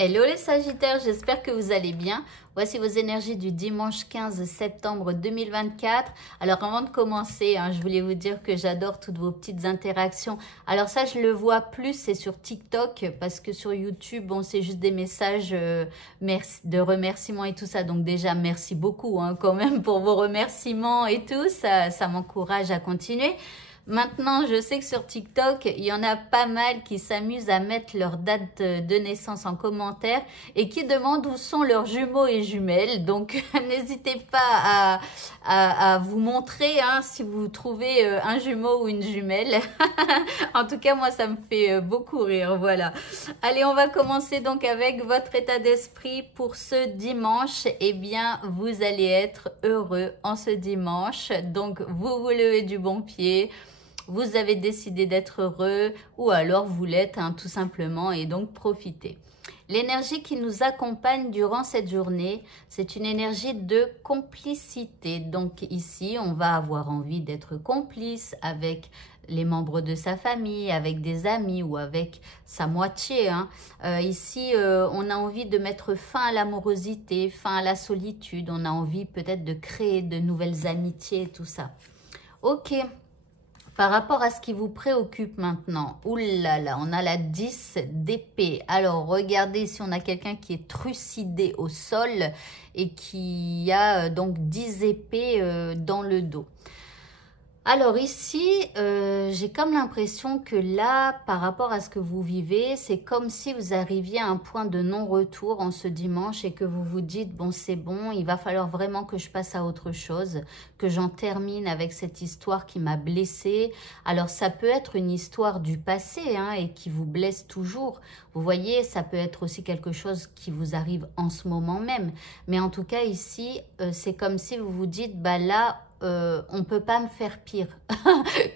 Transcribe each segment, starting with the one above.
Hello les Sagittaires, j'espère que vous allez bien. Voici vos énergies du dimanche 15 septembre 2024. Alors avant de commencer, je voulais vous dire que j'adore toutes vos petites interactions. Alors ça, je le vois plus, c'est sur TikTok parce que sur YouTube, bon, c'est juste des messages merci, de remerciements et tout ça. Donc déjà, merci beaucoup quand même pour vos remerciements et tout. Ça m'encourage à continuer. Maintenant, je sais que sur TikTok, il y en a pas mal qui s'amusent à mettre leur date de naissance en commentaire et qui demandent où sont leurs jumeaux et jumelles. Donc, n'hésitez pas à vous montrer si vous trouvez un jumeau ou une jumelle. En tout cas, moi, ça me fait beaucoup rire. Voilà. Allez, on va commencer donc avec votre état d'esprit pour ce dimanche. Eh bien, vous allez être heureux en ce dimanche. Donc, vous vous levez du bon pied. Vous avez décidé d'être heureux ou alors vous l'êtes tout simplement et donc profitez. L'énergie qui nous accompagne durant cette journée, c'est une énergie de complicité. Donc ici, on va avoir envie d'être complice avec les membres de sa famille, avec des amis ou avec sa moitié. Ici, on a envie de mettre fin à l'amorosité, fin à la solitude. On a envie peut-être de créer de nouvelles amitiés et tout ça. Ok. Par rapport à ce qui vous préoccupe maintenant, oulala, on a la 10 d'épée. Alors, regardez si on a quelqu'un qui est trucidé au sol et qui a donc 10 épées dans le dos. Alors ici, j'ai comme l'impression que là, par rapport à ce que vous vivez, c'est comme si vous arriviez à un point de non-retour en ce dimanche et que vous vous dites, bon c'est bon, il va falloir vraiment que je passe à autre chose, que j'en termine avec cette histoire qui m'a blessée. Alors ça peut être une histoire du passé et qui vous blesse toujours. Vous voyez, ça peut être aussi quelque chose qui vous arrive en ce moment même. Mais en tout cas ici, c'est comme si vous vous dites, bah là, on peut pas me faire pire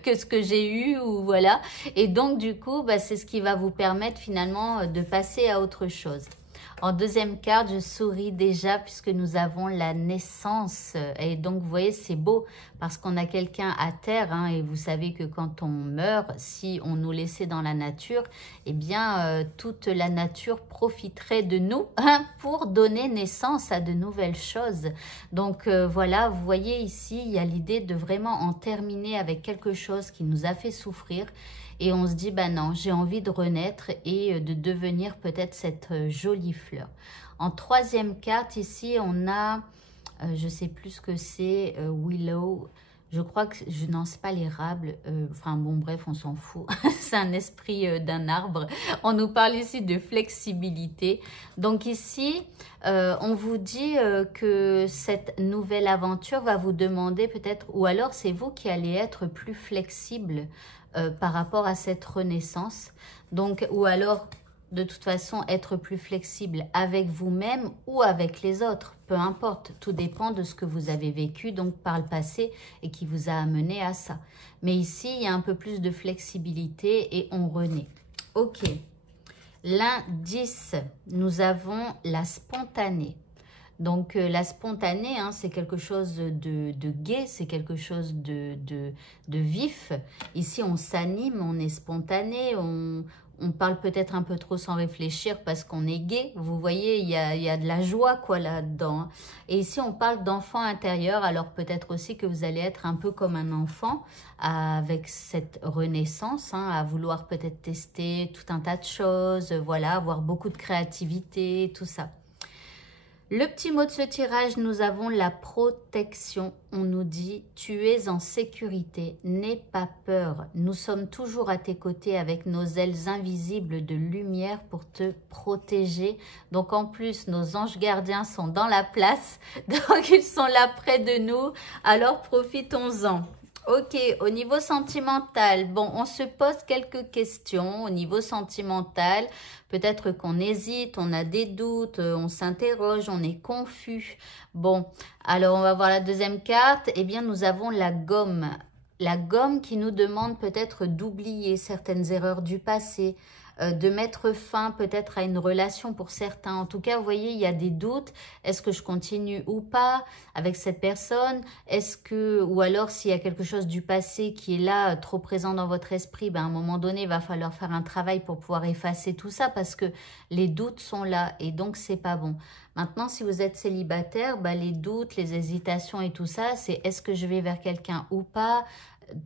que ce que j'ai eu ou voilà. Et donc du coup, c'est ce qui va vous permettre finalement de passer à autre chose. En deuxième carte, je souris déjà puisque nous avons la naissance. Et donc, vous voyez, c'est beau parce qu'on a quelqu'un à terre. Et vous savez que quand on meurt, si on nous laissait dans la nature, eh bien, toute la nature profiterait de nous pour donner naissance à de nouvelles choses. Donc, voilà, vous voyez ici, il y a l'idée de vraiment en terminer avec quelque chose qui nous a fait souffrir. Et on se dit, bah non, j'ai envie de renaître et de devenir peut-être cette jolie fleur. En troisième carte, ici, on a, je sais plus ce que c'est, Willow. Je crois que, non, c'est pas l'érable. Enfin, bon, bref, on s'en fout. C'est un esprit d'un arbre. On nous parle ici de flexibilité. Donc ici, on vous dit que cette nouvelle aventure va vous demander peut-être, ou alors c'est vous qui allez être plus flexible par rapport à cette renaissance. Donc, ou alors, de toute façon, être plus flexible avec vous-même ou avec les autres. Peu importe, tout dépend de ce que vous avez vécu donc par le passé et qui vous a amené à ça. Mais ici, il y a un peu plus de flexibilité et on renaît. Ok. L'indice, nous avons la spontanée. Donc, la spontanée, c'est quelque chose de gai, c'est quelque chose de vif. Ici, on s'anime, on est spontané, on parle peut-être un peu trop sans réfléchir parce qu'on est gai. Vous voyez, il y a de la joie là-dedans. Et ici, on parle d'enfant intérieur. Alors, peut-être aussi que vous allez être un peu comme un enfant avec cette renaissance, à vouloir peut-être tester tout un tas de choses, voilà, avoir beaucoup de créativité, tout ça. Le petit mot de ce tirage, nous avons la protection. On nous dit, tu es en sécurité, n'aie pas peur. Nous sommes toujours à tes côtés avec nos ailes invisibles de lumière pour te protéger. Donc en plus, nos anges gardiens sont dans la place, donc ils sont là près de nous. Alors profitons-en. Ok, au niveau sentimental, bon, on se pose quelques questions au niveau sentimental. Peut-être qu'on hésite, on a des doutes, on s'interroge, on est confus. Bon, alors on va voir la deuxième carte. Eh bien, nous avons la gomme. La gomme qui nous demande peut-être d'oublier certaines erreurs du passé, de mettre fin peut-être à une relation pour certains. En tout cas, vous voyez, il y a des doutes. Est-ce que je continue ou pas avec cette personne? Est-ce que, ou alors s'il y a quelque chose du passé qui est là, trop présent dans votre esprit, ben, à un moment donné, il va falloir faire un travail pour pouvoir effacer tout ça parce que les doutes sont là et donc c'est pas bon. Maintenant, si vous êtes célibataire, ben, les doutes, les hésitations et tout ça, c'est est-ce que je vais vers quelqu'un ou pas?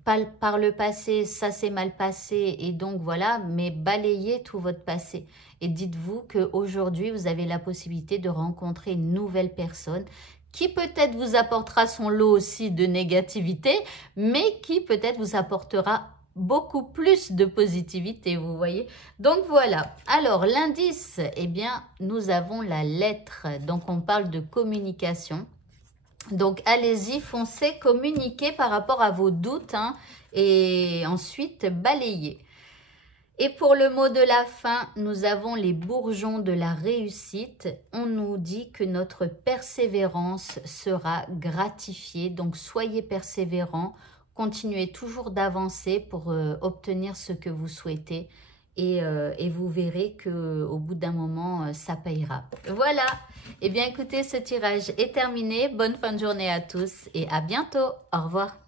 Par le passé, ça s'est mal passé et donc voilà, mais balayez tout votre passé. Et dites-vous qu'aujourd'hui, vous avez la possibilité de rencontrer une nouvelle personne qui peut-être vous apportera son lot aussi de négativité, mais qui peut-être vous apportera beaucoup plus de positivité, vous voyez. Donc voilà. Alors l'indice, eh bien, nous avons la lettre. Donc on parle de communication. Donc, allez-y, foncez, communiquez par rapport à vos doutes hein, et ensuite balayez. Et pour le mot de la fin, nous avons les bourgeons de la réussite. On nous dit que notre persévérance sera gratifiée. Donc, soyez persévérants, continuez toujours d'avancer pour obtenir ce que vous souhaitez. Et vous verrez qu'au bout d'un moment, ça payera. Voilà. Eh bien, écoutez, ce tirage est terminé. Bonne fin de journée à tous et à bientôt. Au revoir.